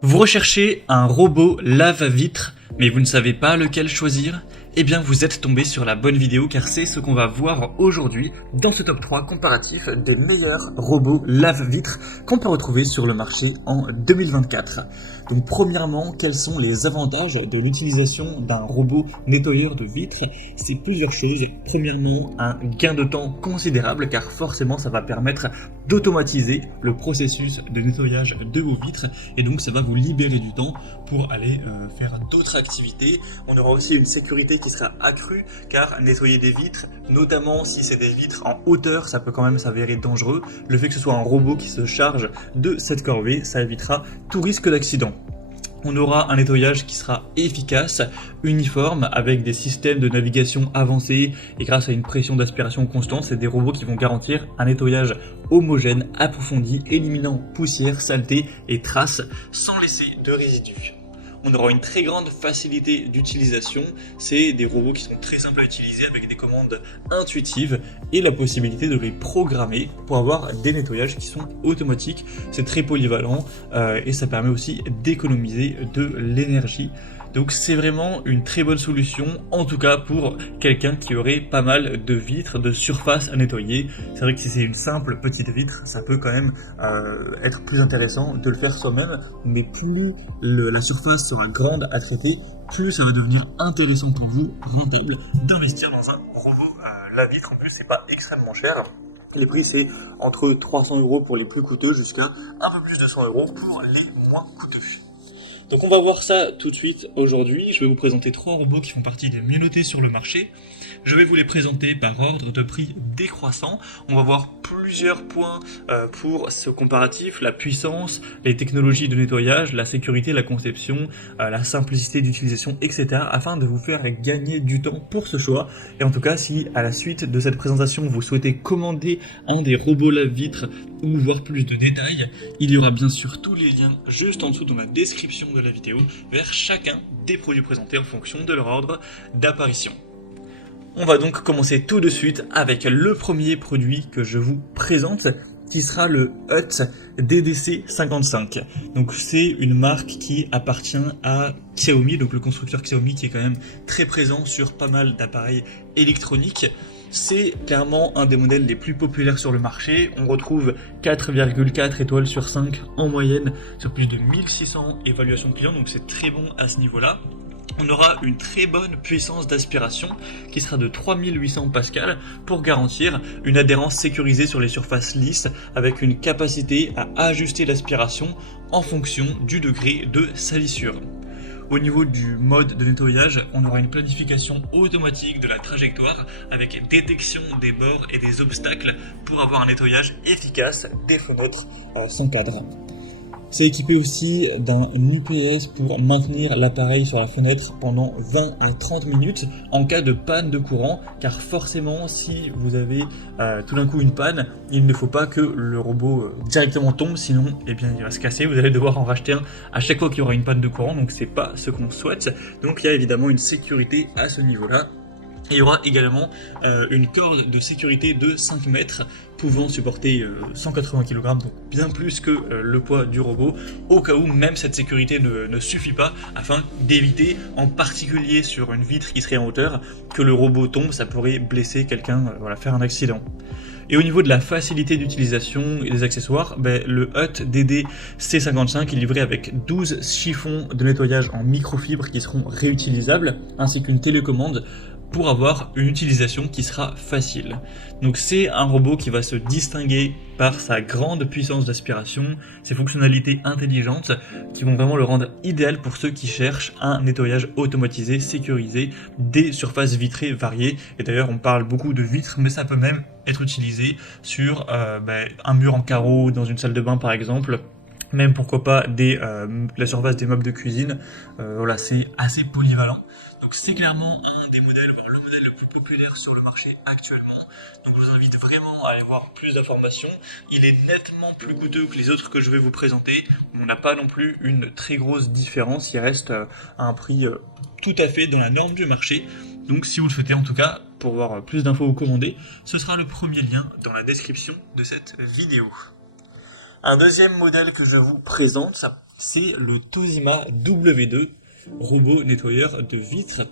Vous recherchez un robot lave-vitre, mais vous ne savez pas lequel choisir? Eh bien vous êtes tombé sur la bonne vidéo car c'est ce qu'on va voir aujourd'hui dans ce top 3 comparatif des meilleurs robots lave-vitre qu'on peut retrouver sur le marché en 2024. Donc premièrement, quels sont les avantages de l'utilisation d'un robot nettoyeur de vitres? C'est plusieurs choses. Premièrement, un gain de temps considérable car forcément ça va permettre d'automatiser le processus de nettoyage de vos vitres et donc ça va vous libérer du temps pour aller faire d'autres activités. On aura aussi une sécurité qui sera accrue car nettoyer des vitres, notamment si c'est des vitres en hauteur, ça peut quand même s'avérer dangereux. Le fait que ce soit un robot qui se charge de cette corvée, ça évitera tout risque d'accident. On aura un nettoyage qui sera efficace, uniforme, avec des systèmes de navigation avancés et grâce à une pression d'aspiration constante, c'est des robots qui vont garantir un nettoyage homogène, approfondi, éliminant poussière, saleté et traces sans laisser de résidus. On aura une très grande facilité d'utilisation, c'est des robots qui sont très simples à utiliser avec des commandes intuitives et la possibilité de les programmer pour avoir des nettoyages qui sont automatiques. C'est très polyvalent et ça permet aussi d'économiser de l'énergie. Donc c'est vraiment une très bonne solution, en tout cas pour quelqu'un qui aurait pas mal de vitres, de surface à nettoyer. C'est vrai que si c'est une simple petite vitre, ça peut quand même être plus intéressant de le faire soi-même, mais plus la surface sera grande à traiter, plus ça va devenir intéressant pour vous, rentable, d'investir dans un robot lave-vitre. En plus, c'est pas extrêmement cher. Les prix, c'est entre 300 € pour les plus coûteux jusqu'à un peu plus de 100 € pour les moins coûteux. Donc on va voir ça tout de suite aujourd'hui. Je vais vous présenter 3 robots qui font partie des mieux notés sur le marché. Je vais vous les présenter par ordre de prix décroissant. On va voir plusieurs points pour ce comparatif, la puissance, les technologies de nettoyage, la sécurité, la conception, la simplicité d'utilisation, etc. afin de vous faire gagner du temps pour ce choix. Et en tout cas, si à la suite de cette présentation, vous souhaitez commander un des robots lave-vitre ou voir plus de détails, il y aura bien sûr tous les liens juste en dessous dans la description de la vidéo vers chacun des produits présentés en fonction de leur ordre d'apparition. On va donc commencer tout de suite avec le premier produit que je vous présente, qui sera le Hut DDC55. Donc c'est une marque qui appartient à Xiaomi, donc le constructeur Xiaomi qui est quand même très présent sur pas mal d'appareils électroniques. C'est clairement un des modèles les plus populaires sur le marché. On retrouve 4,4 étoiles sur 5 en moyenne sur plus de 1600 évaluations clients, donc c'est très bon à ce niveau-là. On aura une très bonne puissance d'aspiration qui sera de 3800 pascal pour garantir une adhérence sécurisée sur les surfaces lisses avec une capacité à ajuster l'aspiration en fonction du degré de salissure. Au niveau du mode de nettoyage, on aura une planification automatique de la trajectoire avec détection des bords et des obstacles pour avoir un nettoyage efficace des fenêtres sans cadre. C'est équipé aussi d'un UPS pour maintenir l'appareil sur la fenêtre pendant 20 à 30 minutes en cas de panne de courant, car forcément si vous avez tout d'un coup une panne, il ne faut pas que le robot directement tombe, sinon eh bien, il va se casser, vous allez devoir en racheter un à chaque fois qu'il y aura une panne de courant, donc c'est pas ce qu'on souhaite. Donc il y a évidemment une sécurité à ce niveau-là. Il y aura également une corde de sécurité de 5 mètres pouvant supporter 180 kg, donc bien plus que le poids du robot, au cas où même cette sécurité ne suffit pas, afin d'éviter, en particulier sur une vitre qui serait en hauteur, que le robot tombe, ça pourrait blesser quelqu'un, faire un accident. Et au niveau de la facilité d'utilisation et des accessoires, le Hut DD-C55 est livré avec 12 chiffons de nettoyage en microfibre qui seront réutilisables, ainsi qu'une télécommande pour avoir une utilisation qui sera facile. Donc c'est un robot qui va se distinguer par sa grande puissance d'aspiration, ses fonctionnalités intelligentes qui vont vraiment le rendre idéal pour ceux qui cherchent un nettoyage automatisé, sécurisé, des surfaces vitrées variées. Et d'ailleurs on parle beaucoup de vitres, mais ça peut même être utilisé sur un mur en carreau dans une salle de bain par exemple, même pourquoi pas la surface des meubles de cuisine. C'est assez polyvalent. Donc c'est clairement un des modèles, le modèle le plus populaire sur le marché actuellement. Donc je vous invite vraiment à aller voir plus d'informations. Il est nettement plus coûteux que les autres que je vais vous présenter. On n'a pas non plus une très grosse différence. Il reste à un prix tout à fait dans la norme du marché. Donc si vous le souhaitez en tout cas, pour voir plus d'infos ou commander, ce sera le premier lien dans la description de cette vidéo. Un deuxième modèle que je vous présente, ça c'est le Toshiba W2 robot nettoyeur de vitres.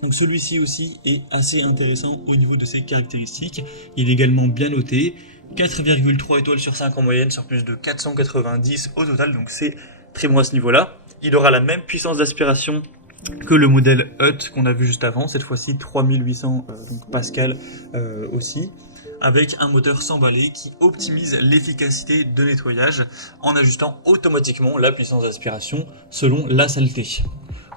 Donc celui-ci aussi est assez intéressant au niveau de ses caractéristiques. Il est également bien noté, 4,3 étoiles sur 5 en moyenne sur plus de 490 au total, donc c'est très bon à ce niveau-là. Il aura la même puissance d'aspiration que le modèle Hut qu'on a vu juste avant, cette fois-ci 3800 Pascal aussi, avec un moteur sans balai qui optimise l'efficacité de nettoyage en ajustant automatiquement la puissance d'aspiration selon la saleté.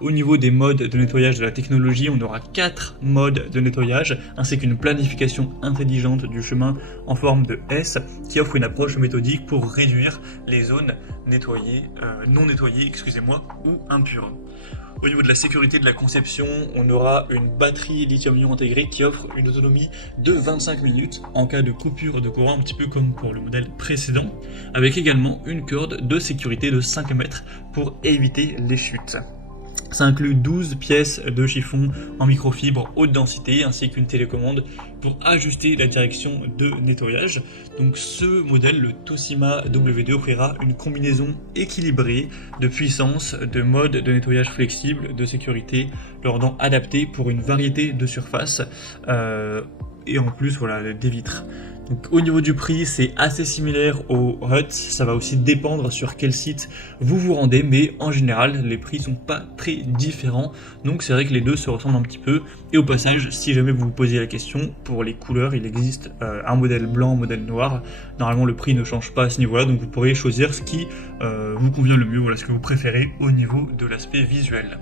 Au niveau des modes de nettoyage de la technologie, on aura 4 modes de nettoyage, ainsi qu'une planification intelligente du chemin en forme de S, qui offre une approche méthodique pour réduire les zones non nettoyées, ou impures. Au niveau de la sécurité de la conception, on aura une batterie lithium-ion intégrée qui offre une autonomie de 25 minutes en cas de coupure de courant, un petit peu comme pour le modèle précédent, avec également une corde de sécurité de 5 mètres pour éviter les chutes. Ça inclut 12 pièces de chiffon en microfibre haute densité ainsi qu'une télécommande pour ajuster la direction de nettoyage. Donc ce modèle, le Toshiba W2, offrira une combinaison équilibrée de puissance, de mode de nettoyage flexible, de sécurité, leur dents adaptées pour une variété de surfaces et en plus des vitres. Donc, au niveau du prix, c'est assez similaire au Hut, ça va aussi dépendre sur quel site vous vous rendez, mais en général, les prix sont pas très différents, donc c'est vrai que les deux se ressemblent un petit peu. Et au passage, si jamais vous vous posiez la question, pour les couleurs, il existe un modèle blanc, un modèle noir. Normalement, le prix ne change pas à ce niveau-là, donc vous pourrez choisir ce qui vous convient le mieux, ce que vous préférez au niveau de l'aspect visuel.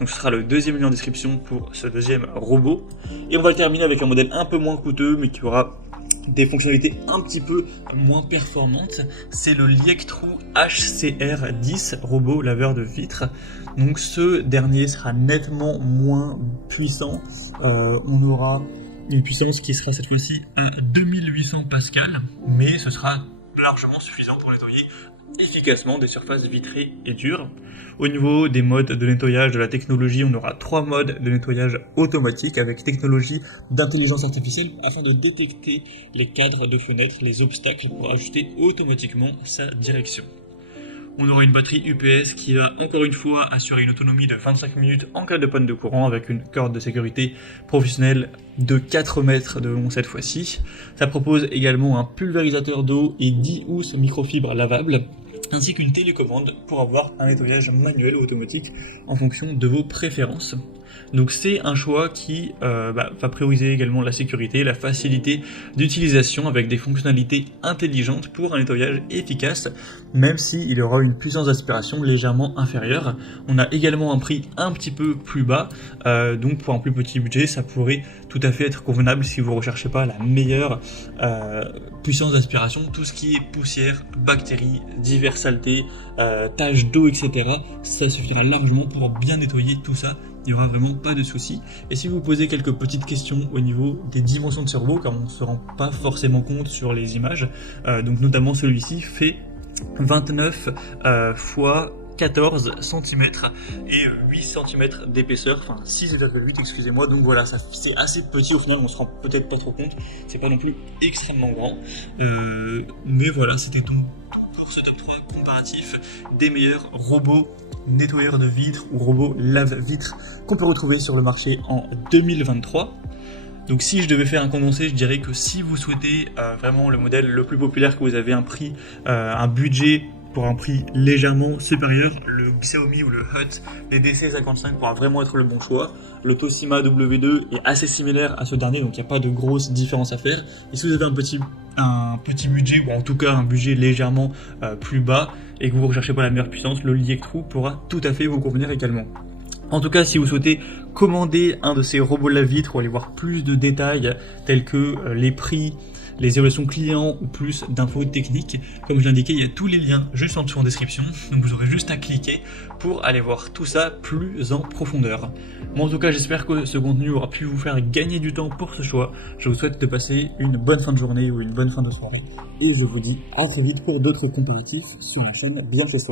Donc ce sera le deuxième lien en description pour ce deuxième robot. Et on va le terminer avec un modèle un peu moins coûteux, mais qui aura des fonctionnalités un petit peu moins performantes. C'est le Liectrou HCR10 robot laveur de vitres. Donc ce dernier sera nettement moins puissant. On aura une puissance qui sera cette fois-ci à 2800 Pascal, mais ce sera largement suffisant pour nettoyer efficacement des surfaces vitrées et dures. Au niveau des modes de nettoyage de la technologie, on aura 3 modes de nettoyage automatique avec technologie d'intelligence artificielle afin de détecter les cadres de fenêtres, les obstacles pour ajuster automatiquement sa direction. On aura une batterie UPS qui va encore une fois assurer une autonomie de 25 minutes en cas de panne de courant avec une corde de sécurité professionnelle de 4 mètres de long cette fois-ci. Ça propose également un pulvérisateur d'eau et 10 housses microfibres lavables, ainsi qu'une télécommande pour avoir un nettoyage manuel ou automatique en fonction de vos préférences. Donc c'est un choix qui va prioriser également la sécurité, la facilité d'utilisation avec des fonctionnalités intelligentes pour un nettoyage efficace, même s'il aura une puissance d'aspiration légèrement inférieure. On a également un prix un petit peu plus bas, donc pour un plus petit budget, ça pourrait tout à fait être convenable si vous ne recherchez pas la meilleure puissance d'aspiration. Tout ce qui est poussière, bactéries, diverses saletés, taches d'eau, etc. ça suffira largement pour bien nettoyer tout ça. Il n'y aura vraiment pas de souci. Et si vous posez quelques petites questions au niveau des dimensions de ce robot, car on ne se rend pas forcément compte sur les images, donc notamment celui-ci fait 29 x 14 cm et 8 cm d'épaisseur, enfin 6,8 excusez-moi, donc voilà, c'est assez petit au final, on se rend peut-être pas trop compte, c'est pas non plus extrêmement grand, mais voilà, c'était donc tout pour ce top 3 comparatif des meilleurs robots nettoyeurs de vitres ou robots lave-vitres qu'on peut retrouver sur le marché en 2023. Donc si je devais faire un condensé, je dirais que si vous souhaitez vraiment le modèle le plus populaire, que vous avez un budget pour un prix légèrement supérieur, le Xiaomi ou le Hut DDC55 pourra vraiment être le bon choix. Le Toshiba W2 est assez similaire à ce dernier, donc il n'y a pas de grosse différence à faire. Et si vous avez un petit budget, ou en tout cas un budget légèrement plus bas, et que vous ne recherchez pas la meilleure puissance, le Liectrou pourra tout à fait vous convenir également. En tout cas, si vous souhaitez commander un de ces robots lave-vitres ou aller voir plus de détails tels que les prix, les évaluations clients ou plus d'infos techniques, comme je l'indiquais, il y a tous les liens juste en dessous en description, donc vous aurez juste à cliquer pour aller voir tout ça plus en profondeur. Moi en tout cas, j'espère que ce contenu aura pu vous faire gagner du temps pour ce choix. Je vous souhaite de passer une bonne fin de journée ou une bonne fin de soirée, et je vous dis à très vite pour d'autres comparatifs sur la chaîne Bien Chez Soi.